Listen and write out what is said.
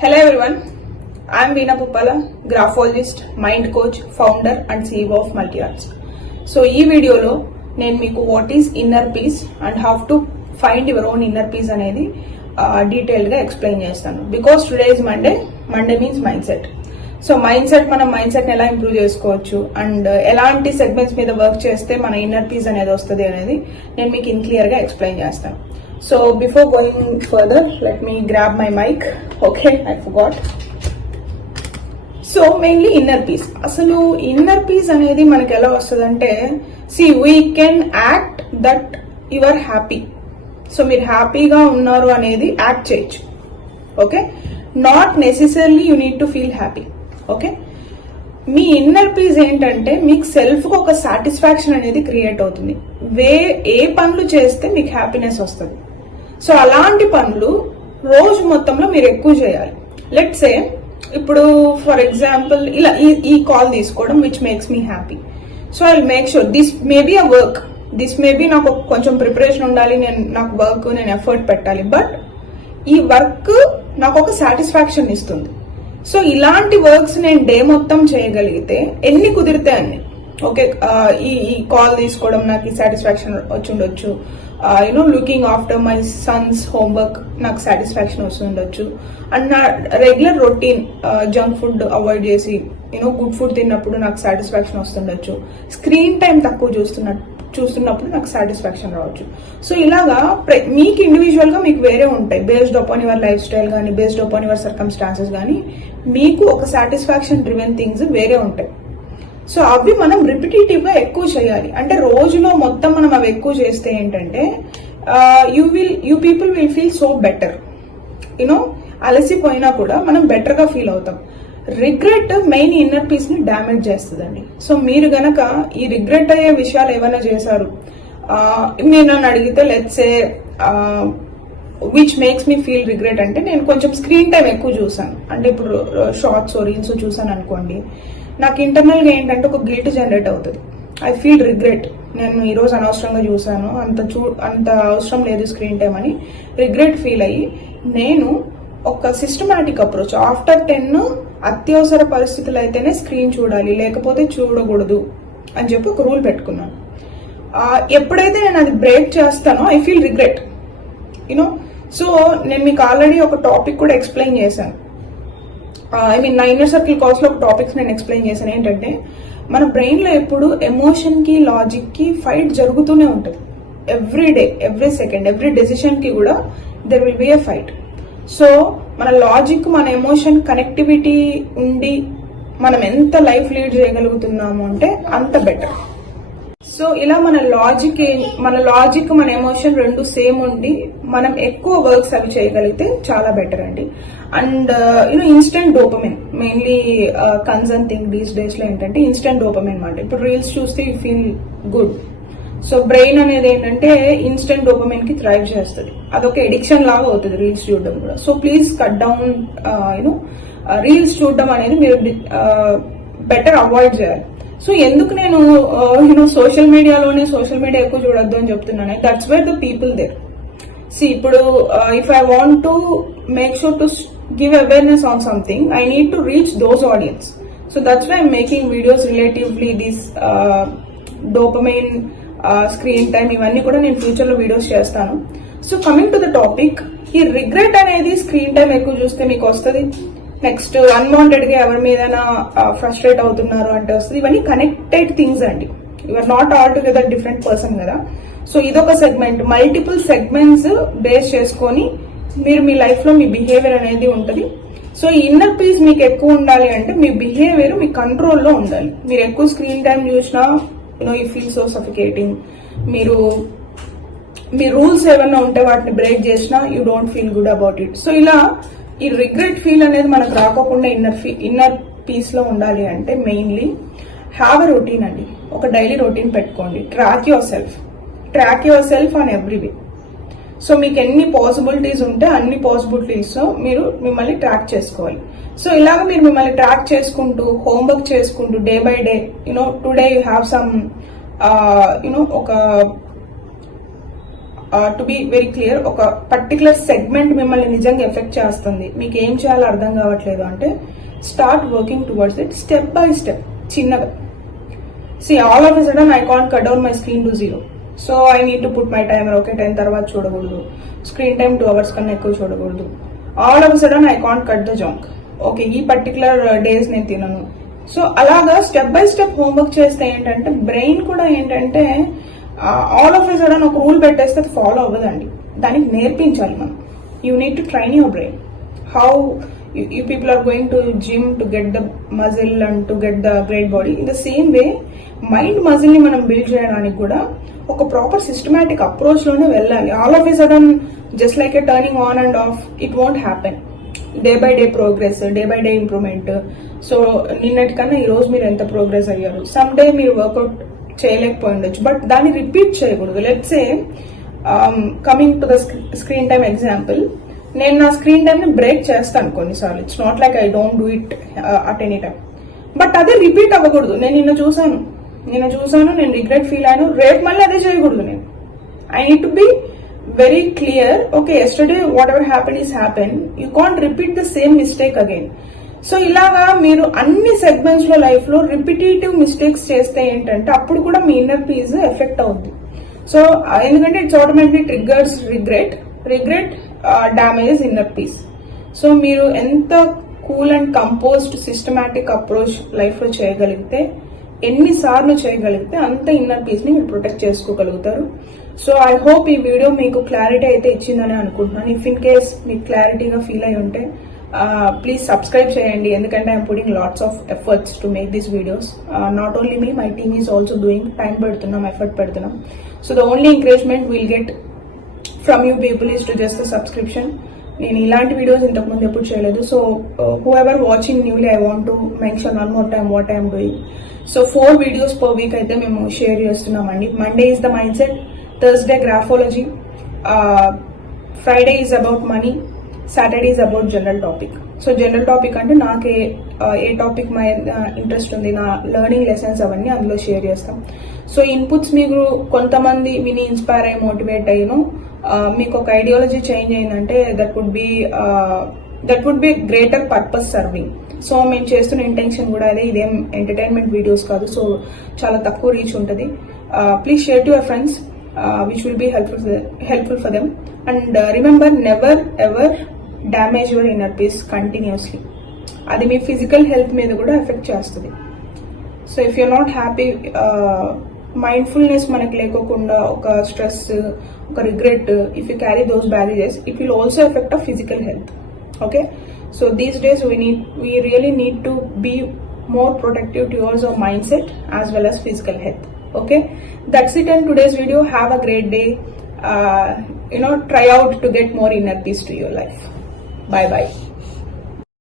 Hello everyone, I am Veena Puppala, graphologist, mind coach, founder and CEO of MultiArts. So ఈ వీడియోలో నేను మీకు what is inner peace and how to find your own inner peace అనేది detail గా explain చేస్తాను. Because today is Monday means mind set. So mind set మనం mind set ఎలా improve చేసుకోవచ్చు అండ్ ఎలాంటి సెగ్మెంట్స్ మీద వర్క్ చేస్తే మన ఇన్నర్ పీస్ అనేది వస్తుంది అనేది నేను మీకు ఇన్ క్లియర్ గా ఎక్స్ప్లెయిన్ చేస్తాను. So before going further, let me grab my mic. Okay, I forgot. So mainly inner peace. అసలు inner peace అనేది మనకి ఎలా వస్తుందంటే, see we can act that you are happy. So మీరు హ్యాపీగా ఉన్నారు అనేది యాక్ట్ చేయొచ్చు. Okay, not necessarily you need to feel happy. Okay, me inner peace ఏంటంటే మీకు సెల్ఫ్ కు ఒక సాటిస్ఫాక్షన్ అనేది క్రియేట్ అవుతుంది. ఏ పనులు చేస్తే మీకు హ్యాపీనెస్ వస్తుంది. సో అలాంటి పనులు రోజు మొత్తంలో మీరు ఎక్కువ చేయాలి. లెట్స్ సే ఇప్పుడు ఫర్ ఎగ్జాంపుల్ ఇలా ఈ కాల్ తీసుకోవడం which makes me happy. So I make sure this may be a work, this may be నాకు కొంచెం ప్రిపరేషన్ ఉండాలి, నాకు వర్క్ నేను ఎఫర్ట్ పెట్టాలి, బట్ ఈ వర్క్ నాకు ఒక సాటిస్ఫాక్షన్ ఇస్తుంది. సో ఇలాంటి వర్క్స్ నేను డే మొత్తం చేయగలిగితే ఎన్ని కుదిరితే అన్ని. ఓకే, ఈ కాల్ తీసుకోవడం నాకు ఈ సాటిస్ఫాక్షన్ వచ్చి ఉండొచ్చు, looking after my Sons homework నాకు సాటిస్ఫాక్షన్ వస్తుండొచ్చు, అండ్ నా regular routine junk food avoid చేసి గుడ్ ఫుడ్ తిన్నప్పుడు నాకు సాటిస్ఫాక్షన్ వస్తుండొచ్చు, స్క్రీన్ టైం తక్కువ చూస్తున్నప్పుడు నాకు సాటిస్ఫాక్షన్ రావచ్చు. సో ఇలాగా మీకు ఇండివిజువల్ గా మీకు వేరే ఉంటాయి, based upon your life style కానీ బేస్డ్ అపాన్ యువర్ సర్కమ్స్టాన్సెస్ కానీ మీకు ఒక సాటిస్ఫాక్షన్ డ్రివెన్ థింగ్స్ వేరే ఉంటాయి. సో అవి మనం రిపిటేటివ్ గా ఎక్కువ చేయాలి. అంటే రోజులో మొత్తం మనం అవి ఎక్కువ చేస్తే ఏంటంటే you people will feel so better. అలసిపోయినా కూడా మనం బెటర్ గా ఫీల్ అవుతాం. రిగ్రెట్ మెయిన్ ఇన్నర్ పీస్ ని డ్యామేజ్ చేస్తుందండి. సో మీరు గనక ఈ రిగ్రెట్ అయ్యే విషయాలు ఏమైనా చేశారు, మీరు నన్ను అడిగితే let's say which makes me feel regret అంటే నేను కొంచెం స్క్రీన్ టైం ఎక్కువ చూసాను, అంటే ఇప్పుడు షార్ట్స్ రీల్స్ చూసాను అనుకోండి, నాకు ఇంటర్నల్ గా ఏంటంటే ఒక గిల్ట్ జనరేట్ అవుతుంది. ఐ ఫీల్ రిగ్రెట్, నేను ఈరోజు అనవసరంగా చూసాను, అంత అవసరం లేదు స్క్రీన్ టైం అని రిగ్రెట్ ఫీల్ అయ్యి నేను ఒక సిస్టమాటిక్ అప్రోచ్ ఆఫ్టర్ 10 అత్యవసర పరిస్థితులు అయితేనే స్క్రీన్ చూడాలి, లేకపోతే చూడకూడదు అని చెప్పి ఒక రూల్ పెట్టుకున్నాను. ఎప్పుడైతే నేను అది బ్రేక్ చేస్తానో ఐ ఫీల్ రిగ్రెట్. సో నేను మీకు ఆల్రెడీ ఒక టాపిక్ కూడా ఎక్స్ప్లెయిన్ చేశాను. నా ఇన్నర్ సర్కిల్ కోర్స్ లో ఒక టాపిక్స్ నేను ఎక్స్ప్లెయిన్ చేశాను. ఏంటంటే మన బ్రెయిన్ లో ఎప్పుడు ఎమోషన్ కి లాజిక్ కి ఫైట్ జరుగుతూనే ఉంటుంది. Every day, every second, every decision కి కూడా there will be a fight. So మన లాజిక్ మన ఎమోషన్ కనెక్టివిటీ ఉండి మనం ఎంత లైఫ్ లీడ్ చేయగలుగుతున్నాము అంటే అంత బెటర్. సో ఇలా మన లాజిక్ మన ఎమోషన్ రెండు సేమ్ ఉండి మనం ఎక్కువ వర్క్స్ అవి చేయగలిగితే చాలా బెటర్ అండి. And instant dopamine mainly concern thing these days లో ఏంటంటే ఇన్స్టెంట్ డోపమైన్ మాట. ఇప్పుడు రీల్స్ చూస్తే you feel good. So brain అనేది ఏంటంటే ఇన్స్టెంట్ డోపమైన్ కి థ్రైవ్ చేస్తుంది. అదొక ఎడిక్షన్ లాగా అవుతుంది రీల్స్ చూడడం కూడా. So please cut down reels చూడడం అనేది మీరు బెటర్ అవాయిడ్ చేయాలి. సో ఎందుకు నేను సోషల్ మీడియా ఎక్కువ చూడొద్దు అని చెప్తున్నాను, that's where the people there. ఇప్పుడు if I want to make sure to give awareness on something, I need to reach those audience. So that's why I'm making videos relatively this dopamine, screen time, ఇవన్నీ కూడా నేను future లో videos చేస్తాను. So coming to the topic, ఈ regret అనేది screen time ఎక్కువ చూస్తే మీకు వస్తుంది. నెక్స్ట్ అన్వాంటెడ్ గా ఎవరి మీద ఫ్రస్ట్రేట్ అవుతున్నారు అంటే వస్తుంది. ఇవన్నీ కనెక్టెడ్ థింగ్స్ అండి. You're not all together different person కదా. సో ఇదొక సెగ్మెంట్, మల్టిపుల్ సెగ్మెంట్స్ బేస్ చేసుకొని మీరు మీ లైఫ్ లో మీ బిహేవియర్ అనేది ఉంటుంది. సో ఈ ఇన్నర్ పీస్ మీకు ఎక్కువ ఉండాలి అంటే మీ బిహేవియర్ మీ కంట్రోల్లో ఉండాలి. మీరు ఎక్కువ స్క్రీన్ టైం చూసినా యూ ఫీల్ సో సఫికేటింగ్. మీరు మీ రూల్స్ ఏమైనా ఉంటే వాటిని బ్రేక్ చేసినా you don't feel good about it. So ఇలా ఈ రిగ్రెట్ ఫీల్ అనేది మనకు రాకోకుండా ఇన్నర్ పీస్ లో ఉండాలి అంటే మెయిన్లీ హ్యావ్ ఎ రొటీన్ అండి. ఒక డైలీ రొటీన్ పెట్టుకోండి. Track your self on every way. So మీకు ఎన్ని పాసిబిలిటీస్ ఉంటే అన్ని పాసిబిలిటీస్ మీరు మిమ్మల్ని ట్రాక్ చేసుకోవాలి. సో ఇలాగ మీరు మిమ్మల్ని ట్రాక్ చేసుకుంటూ హోంవర్క్ చేసుకుంటూ day by day today you have some ఒక టు బి వెరీ క్లియర్, ఒక పర్టికులర్ సెగ్మెంట్ మిమ్మల్ని నిజంగా ఎఫెక్ట్ చేస్తుంది, మీకు ఏం చేయాలో అర్థం కావట్లేదు అంటే start working towards it step by step, చిన్నగా. See, all of a sudden I can't cut down my screen to 0. So I need to put my timer, okay, 10 తర్వాత చూడకూడదు, స్క్రీన్ టైం 2 hours కన్నా ఎక్కువ చూడకూడదు. All of a sudden I can't cut the junk. Okay, ఈ particular days నేను తినను. So అలాగా step by step homework చేస్తే ఏంటంటే బ్రెయిన్ కూడా ఏంటంటే ఆల్ ఆఫ్ ఎ సడన్ ఒక రూల్ పెట్టేస్తే అది ఫాలో అవ్వదండి, దానికి నేర్పించాలి మనం. You need to train your brain. How you people are going to gym to get the muscle and to get the great body, in the same way mind muscle ని మనం build చేయడానికి కూడా ఒక proper systematic approach లోనే వెళ్ళాలి. All of a sudden just like a turning on and off it won't happen. Day by day progress, day by day improvement. So నిన్నటికన్నా ఈ రోజు మీరు ఎంత ప్రోగ్రెస్ అయ్యారు, సమ్ డే మీరు వర్కౌట్ చేయలేకపోయి ఉండొచ్చు, బట్ దాన్ని రిపీట్ చేయకూడదు. Let's say coming to the screen time example, నేను నా స్క్రీన్ టైమ్ ని బ్రేక్ చేస్తాను కొన్నిసార్లు. It's not like I don't do it at any time, but అదే రిపీట్ అవ్వకూడదు. నేను నిన్న చూసాను, నేను రిగ్రెట్ ఫీల్ అయ్యాను, రేపు మళ్ళీ అదే చేయకూడదు. నేను I need to be very clear, okay, yesterday whatever happened is happened, you can't repeat the same mistake again. So ఇలాగా మీరు అన్ని సెగ్మెంట్స్ లో లైఫ్ లో రిపిటేటివ్ మిస్టేక్స్ చేస్తే ఏంటంటే అప్పుడు కూడా మీ ఇన్నర్ పీస్ ఎఫెక్ట్ అవుతుంది. సో ఎందుకంటే it's automatically triggers regret damages inner peace. So మీరు ఎంత cool and composed systematic approach life లో చేయగలిగితే, ఎన్నిసార్లు చేయగలిగితే అంత ఇన్నర్ పీస్ ని మీరు ప్రొటెక్ట్ చేసుకోగలుగుతారు. సో ఐ హోప్ ఈ వీడియో మీకు క్లారిటీ అయితే ఇచ్చిందని అనుకుంటున్నాను. ఇఫ్ ఇన్ కేస్ మీకు క్లారిటీగా ఫీల్ అయి ఉంటే ప్లీజ్ సబ్స్క్రైబ్ చేయండి, ఎందుకంటే I'm putting lots of efforts to make these videos. Not only me, my team is also doing, time పెడుతున్నాం, ఎఫర్ట్ పెడుతున్నాం. So the only encouragement will get from you people is to just the subscription. నేను ఇలాంటి videos ఇంతకుముందు ఎప్పుడు చేయలేదు. So who ever watching newly, I want to mention one more time what I'm doing. So 4 videos per week అయితే మేము share చేస్తున్నామండి. Monday is the mind set, Thursday graphology, Friday is about money, Saturday is about general topic. So general topic అంటే నాకు ఏ topic my interest ఉంది, నా learning lessons అవన్నీ అందులో share చేస్తాం. సో ఇన్పుట్స్ మీరు కొంతమంది విని ఇన్స్పైర్ అయ్యి మోటివేట్ అయ్యాను, మీకు ఒక ఐడియాలజీ చేంజ్ అయిందంటే that would be greater purpose serving. So మేము చేస్తున్న ఇంటెన్షన్ కూడా అదే, ఇదేం ఎంటర్టైన్మెంట్ వీడియోస్ కాదు. సో చాలా తక్కువ రీచ్ ఉంటుంది. Please share to your friends which will be helpful for them, and remember, never ever damage your inner peace continuously. అది మీ ఫిజికల్ హెల్త్ మీద కూడా ఎఫెక్ట్ చేస్తుంది. So if you're not happy, mindfulness మనకి లేకోకుండా ఒక స్ట్రెస్, ఒక regret, if you carry those baggages, it will also effect a physical health. Okay, so these days we really need to be more protective towards our mindset as well as physical health. Okay, that's it in today's video. Have a great day. Try out to get more inner peace to your life. Bye bye.